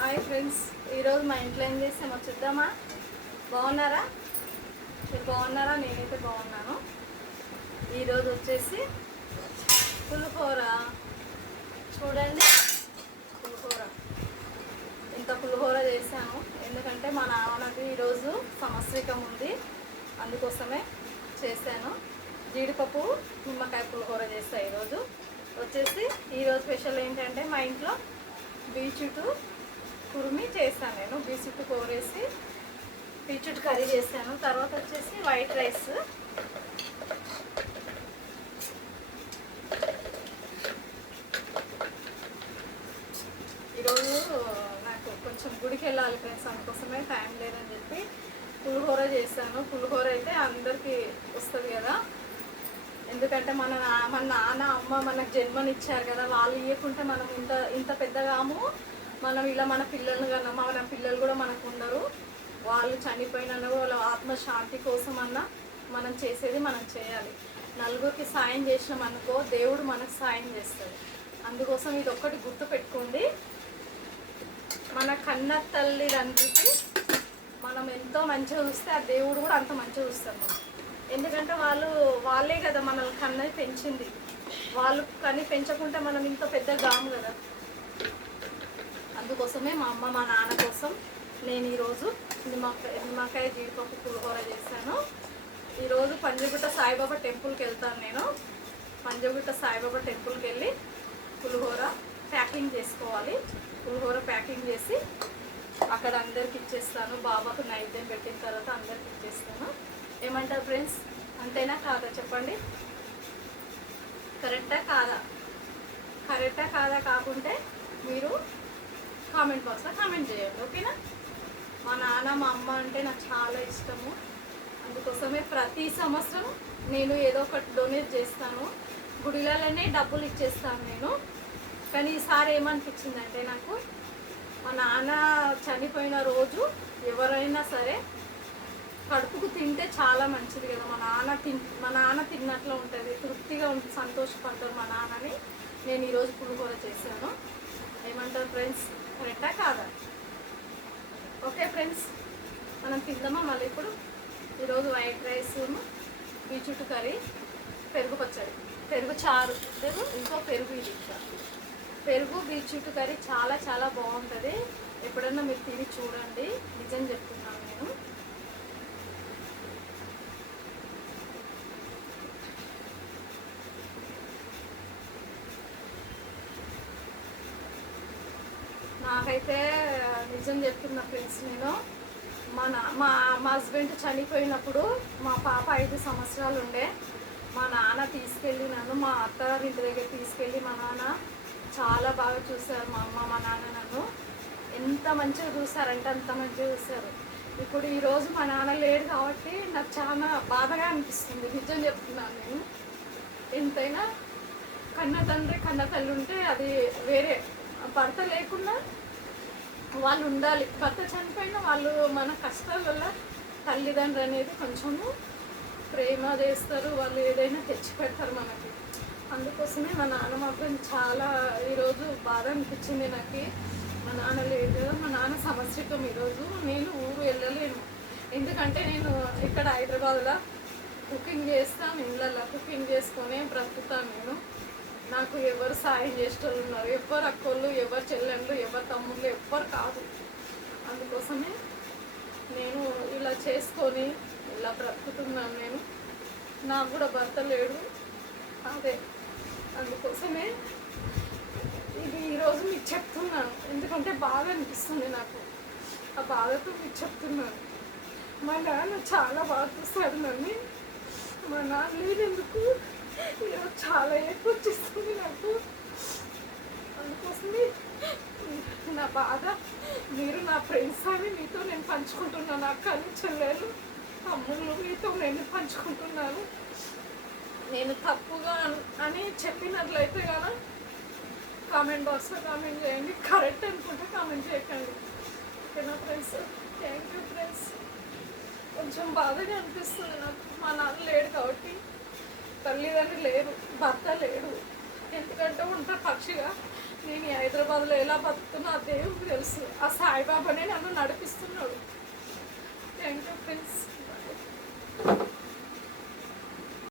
Hi friends, ఈరోజు మా ఇంట్లో ఏం చేసామో చూద్దామా? బాగున్నారా? మీరు బాగున్నారా? నేనైతే బాగున్నాను. ఈరోజు వచ్చేసి పులిహోర. చూడండి, పులిహోర. ఇంత పులిహోర చేశాను ఎందుకంటే మా నాన్నకి ఈరోజు సంవత్సరికం ఉంది, అందుకోసమే చేశాను. జీడిపప్పు నిమ్మకాయ పులిహోర చేస్తాను. ఈరోజు స్పెషల్ ఏంటంటే మా ఇంట్లో బీచుటు కుర్మి చేశాను. నేను బీచుటు కూరేసి బీచుటు కర్రీ చేశాను. తర్వాత వచ్చేసి వైట్ రైస్. ఈరోజు నాకు కొంచెం గుడికి వెళ్ళాలి ఫ్రెండ్స్, అందుకోసమే టైం లేదని చెప్పి పులిహోర చేశాను. పులిహోర అయితే అందరికీ వస్తుంది కదా, ఎందుకంటే మన నాన్న అమ్మ మనకు జన్మనిచ్చారు కదా, వాళ్ళు ఇవ్వకుంటే మనం ఇంత పెద్దగాము. మనం ఇలా మన పిల్లలు కన్నా మన పిల్లలు కూడా మనకు ఉండరు. వాళ్ళు చనిపోయినా వాళ్ళ ఆత్మశాంతి కోసం అన్నా మనం చేసేది మనం చేయాలి. నలుగురికి సాయం చేసినాం అనుకో, దేవుడు మనకు సాయం చేస్తాడు. అందుకోసం ఇది ఒక్కటి గుర్తు పెట్టుకోండి. మన కన్న తల్లిదండ్రులకి మనం ఎంతో మంచిగా చూస్తే ఆ దేవుడు కూడా అంత మంచిగా చూస్తాడు మనం. ఎందుకంటే వాళ్ళే కదా మనల్ని కన్నది పెంచింది. వాళ్ళు కని పెంచకుంటే మనం ఇంత పెద్ద గాము కదా. అందుకోసమే మా అమ్మ మా నాన్న కోసం నేను ఈరోజు నిమ్మకాయ జీడిపప్పు పులిహోర చేశాను. ఈరోజు పంజగుట్ట సాయిబాబా టెంపుల్కి వెళ్తాను. నేను పంజగుట్ట సాయిబాబా టెంపుల్కి వెళ్ళి పులిహోర ప్యాకింగ్ చేసుకోవాలి. పులిహోర ప్యాకింగ్ చేసి అక్కడ అందరికి ఇచ్చేస్తాను. బాబాకు నైవేద్యం పెట్టిన తర్వాత అందరికి ఇచ్చేస్తాను. ఏమంటారు ఫ్రెండ్స్? అంతేనా కాదా చెప్పండి? కరెక్టా కాదా కాకుంటే మీరు కామెంట్ బాక్స్లో కామెంట్ చేయండి, ఓకేనా? మా నాన్న మా అమ్మ అంటే నాకు చాలా ఇష్టము. అందుకోసమే ప్రతి సంవత్సరం నేను ఏదో ఒకటి డొనేట్ చేస్తాను. గుడిలలోనే డబ్బులు ఇచ్చేస్తాను నేను. కానీ ఈసారి ఏమనిపించిందంటే నాకు, మా నాన్న చనిపోయిన రోజు ఎవరైనా సరే కడుపుకు తింటే చాలా మంచిది కదా. మా నాన్న తిన్నట్లు ఉంటుంది, తృప్తిగా ఉంటుంది, సంతోషపడతారు మా నాన్నని. నేను ఈరోజు పులిహోర చేశాను. ఏమంటారు ఫ్రెండ్స్? కరెక్టా కాదా? ఓకే ఫ్రెండ్స్, మనం తిందామా మళ్ళీ ఇప్పుడు? ఈరోజు వైట్ రైస్, బీచుటు కర్రీ, పెరుగు పచ్చడి, పెరుగు చారు, ఇంకో పెరుగు. ఇది పెరుగు బీచుటు కర్రీ చాలా చాలా బాగుంటుంది. ఎప్పుడన్నా మీరు తిని చూడండి, నిజం చెప్తున్నాను నేను. నాకైతే నిజం చెప్తున్నా ఫ్రెండ్స్, నేను మా హస్బెండ్ చనిపోయినప్పుడు మా పాప 5 సంవత్సరాలు ఉండే. మా నాన్న తీసుకెళ్ళి నన్ను మా అత్తగారి ఇంటి దగ్గర తీసుకెళ్ళి మా నాన్న చాలా బాగా చూశారు. మా అమ్మ మా నాన్న నన్ను ఎంత మంచిగా చూశారంటే అంత మంచిగా చూశారు. ఇప్పుడు ఈరోజు మా నాన్న లేడు కాబట్టి నాకు చాలా బాధగా అనిపిస్తుంది. నిజం చెప్తున్నాను నేను. ఎంతైనా కన్న తండ్రి కన్న తల్లి ఉంటే అది వేరే. భర్త లేకుండా వాళ్ళు ఉండాలి. భర్త చనిపోయినా వాళ్ళు మన కష్టాల వల్ల తల్లిదండ్రులు అనేది కొంచెము ప్రేమ చేస్తారు, వాళ్ళు ఏదైనా తెచ్చి పెడతారు మనకి. అందుకోసమే మా నాన్న మాత్రం చాలా ఈరోజు బాధ అనిపించింది నాకు. మా నాన్న లేదు, మా నాన్న సంవత్సరికం ఈరోజు. నేను ఊరు వెళ్ళలేను, ఎందుకంటే నేను ఇక్కడ హైదరాబాద్లో కుకింగ్ చేస్తాను. ఇళ్ళల్లో కుకింగ్ చేసుకొని బ్రతుకుతాను నేను. నాకు ఎవరు సాయం చేసేటోళ్ళు ఉన్నారు? ఎవరు అక్కోళ్ళు, ఎవరు చెల్లెళ్ళు, ఎవరు తమ్ముళ్ళు ఎవ్వరు కాదు. అందుకోసమే నేను ఇలా చేసుకొని ఇలా బ్రతుకుతున్నాను నేను. నాకు కూడా భర్త లేడు. అదే అందుకోసమే ఇది ఈరోజు మీకు చెప్తున్నాను, ఎందుకంటే బాధ అనిపిస్తుంది నాకు. ఆ బాధతో మీకు చెప్తున్నాను. మా నాన్న చాలా బాగా చూస్తాడు నన్ను. మా నాన్న లేదెందుకు ఈరోజు చాలా ఎక్కువ వచ్చేస్తుంది నాకు. అందుకోసమే నా బాధ మీరు నా ఫ్రెండ్స్ అని మీతో నేను పంచుకుంటున్నాను. అక్కలు చెల్లెలు తమ్ముళ్ళు మీతో నేను పంచుకుంటున్నాను. నేను తప్పుగా అని చెప్పినట్లయితే కదా కామెంట్ బాక్స్లో కామెంట్ చేయండి. కరెక్ట్ అనుకుంటే కామెంట్ చేయకండి, ఓకేనా ఫ్రెండ్స్? Thank you friends. కొంచెం బాధగా అనిపిస్తుంది నాకు. మా నాన్న లేడు కాబట్టి, తల్లిదండ్రులు లేరు, భర్త లేడు. ఎందుకంటే ఉంటా పక్షిగా నేను ఈ హైదరాబాద్లో ఎలా బతుకుతున్నా ఆ దేవుడికి తెలుసు. ఆ సాయిబాబానే నన్ను నడిపిస్తున్నాడు. Thank you friends.